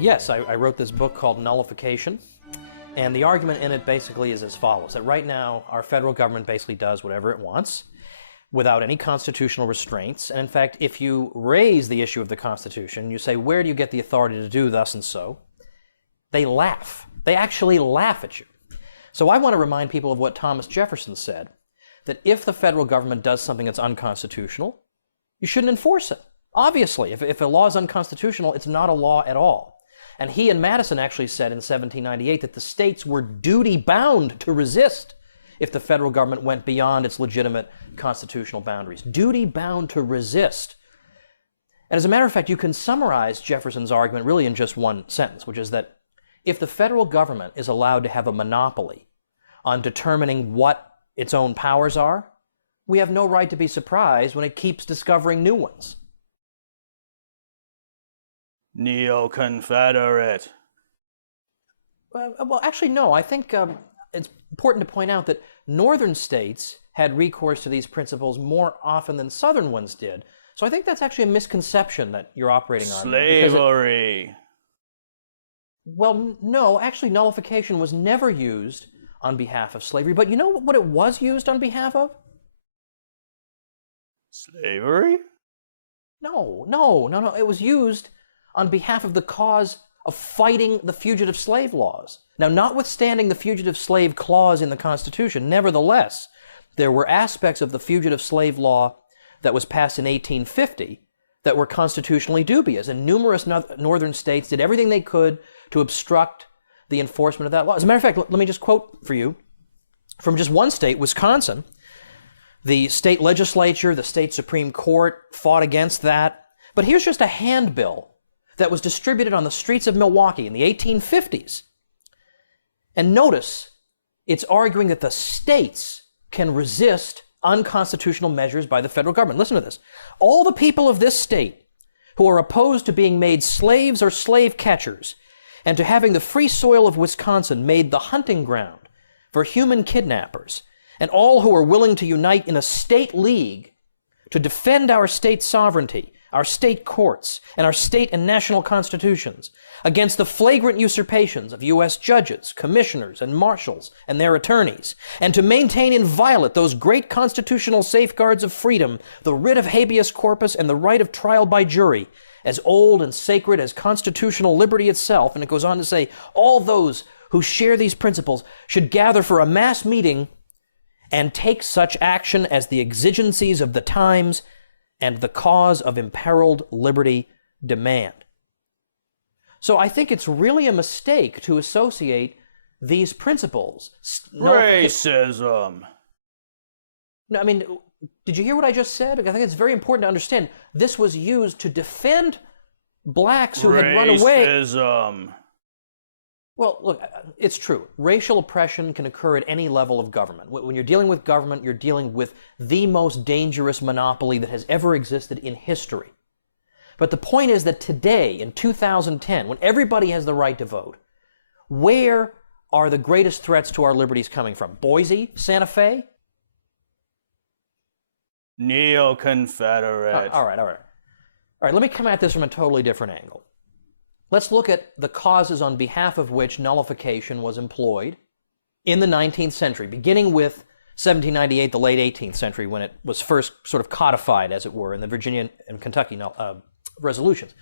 Yes, I wrote this book called Nullification, and the argument in it basically is as follows, that right now our federal government basically does whatever it wants without any constitutional restraints, and in fact, if you raise the issue of the Constitution, you say, where do you get the authority to do thus and so, they laugh. They actually laugh at you. So I want to remind people of what Thomas Jefferson said, that if the federal government does something that's unconstitutional, you shouldn't enforce it. Obviously, if a law is unconstitutional, it's not a law at all. And he and Madison actually said in 1798 that the states were duty-bound to resist if the federal government went beyond its legitimate constitutional boundaries. Duty-bound to resist. And as a matter of fact, you can summarize Jefferson's argument really in just one sentence, which is that if the federal government is allowed to have a monopoly on determining what its own powers are, we have no right to be surprised when it keeps discovering new ones. Neo-Confederate. Well, actually, no. I think it's important to point out that northern states had recourse to these principles more often than southern ones did. So I think that's actually a misconception that you're operating on. Slavery. Well, no. Actually, nullification was never used on behalf of slavery. But you know what it was used on behalf of? Slavery? No. It was used on behalf of the cause of fighting the fugitive slave laws. Now, notwithstanding the fugitive slave clause in the Constitution, nevertheless, there were aspects of the fugitive slave law that was passed in 1850 that were constitutionally dubious, and numerous northern states did everything they could to obstruct the enforcement of that law. As a matter of fact, let me just quote for you from just one state, Wisconsin. The state legislature, the state Supreme Court fought against that. But here's just a handbill that was distributed on the streets of Milwaukee in the 1850s. And notice, it's arguing that the states can resist unconstitutional measures by the federal government. Listen to this. All the people of this state who are opposed to being made slaves or slave catchers and to having the free soil of Wisconsin made the hunting ground for human kidnappers, and all who are willing to unite in a state league to defend our state sovereignty, our state courts, and our state and national constitutions against the flagrant usurpations of U.S. judges, commissioners, and marshals and their attorneys, and to maintain inviolate those great constitutional safeguards of freedom, the writ of habeas corpus and the right of trial by jury, as old and sacred as constitutional liberty itself. And it goes on to say, all those who share these principles should gather for a mass meeting and take such action as the exigencies of the times and the cause of imperiled liberty demand. So I think it's really a mistake to associate these principles. Racism. No, I mean, did you hear what I just said? I think it's very important to understand. This was used to defend blacks who had run away. Racism. Well, look, it's true. Racial oppression can occur at any level of government. When you're dealing with government, you're dealing with the most dangerous monopoly that has ever existed in history. But the point is that today, in 2010, when everybody has the right to vote, where are the greatest threats to our liberties coming from? Boise? Santa Fe? Neo-Confederate. All right, let me come at this from a totally different angle. Let's look at the causes on behalf of which nullification was employed in the 19th century, beginning with 1798, the late 18th century, when it was first sort of codified, as it were, in the Virginia and Kentucky resolutions.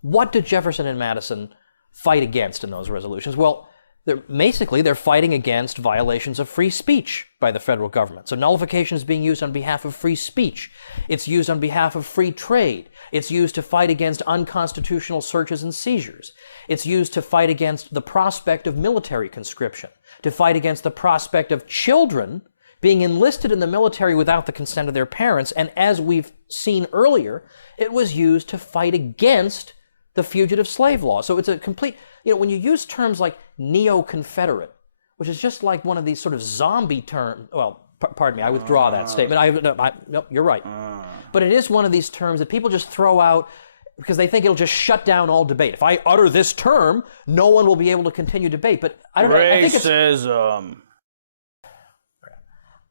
What did Jefferson and Madison fight against in those resolutions? Well, they're fighting against violations of free speech by the federal government. So nullification is being used on behalf of free speech. It's used on behalf of free trade. It's used to fight against unconstitutional searches and seizures. It's used to fight against the prospect of military conscription, to fight against the prospect of children being enlisted in the military without the consent of their parents. And as we've seen earlier, it was used to fight against the fugitive slave law. So it's a complete, when you use terms like neo-Confederate, which is just like one of these sort of zombie terms, well, pardon me, I withdraw that statement. No, you're right. But it is one of these terms that people just throw out because they think it'll just shut down all debate. If I utter this term, no one will be able to continue debate. But I don't know.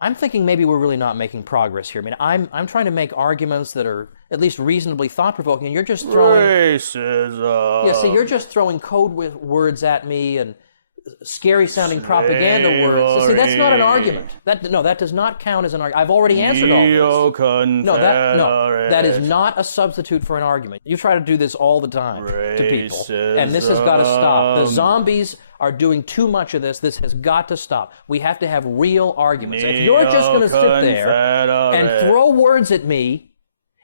I'm thinking maybe we're really not making progress here. I mean, I'm trying to make arguments that are at least reasonably thought-provoking, and you're just throwing... Racism. Yeah, see, you're just throwing code words at me and scary-sounding propaganda words. See, that's not an argument. That does not count as an argument. I've already answered all this. No, that is not a substitute for an argument. You try to do this all the time to people, and this has got to stop. The zombies are doing too much of this. This has got to stop. We have to have real arguments. If you're just going to sit there and throw words at me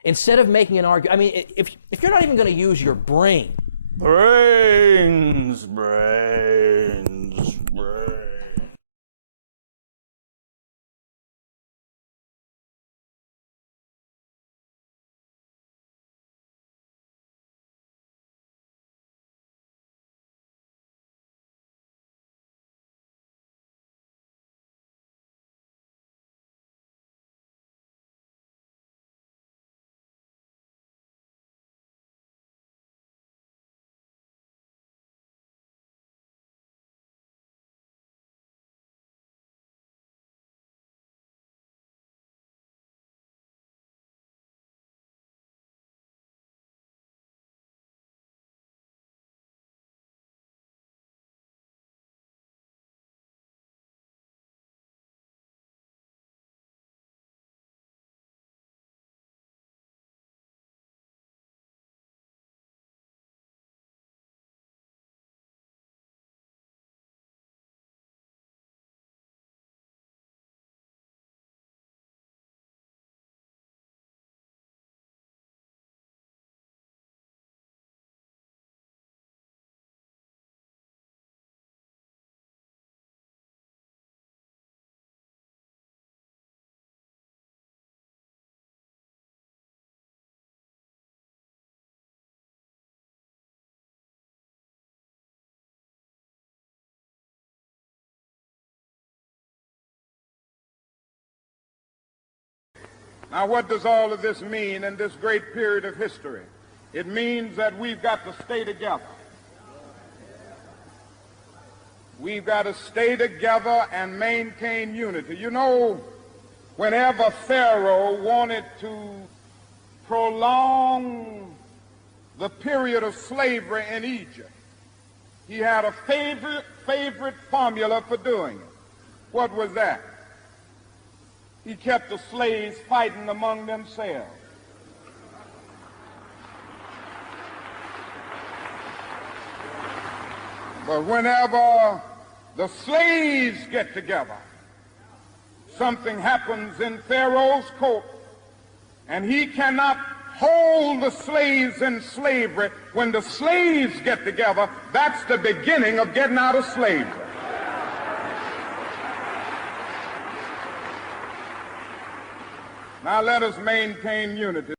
instead of making an argument, I mean, if you're not even going to use your brain. Brains. Now, what does all of this mean in this great period of history? It means that we've got to stay together. We've got to stay together and maintain unity. You know, whenever Pharaoh wanted to prolong the period of slavery in Egypt, he had a favorite formula for doing it. What was that? He kept the slaves fighting among themselves. But whenever the slaves get together, something happens in Pharaoh's court, and he cannot hold the slaves in slavery. When the slaves get together, that's the beginning of getting out of slavery. Now let us maintain unity.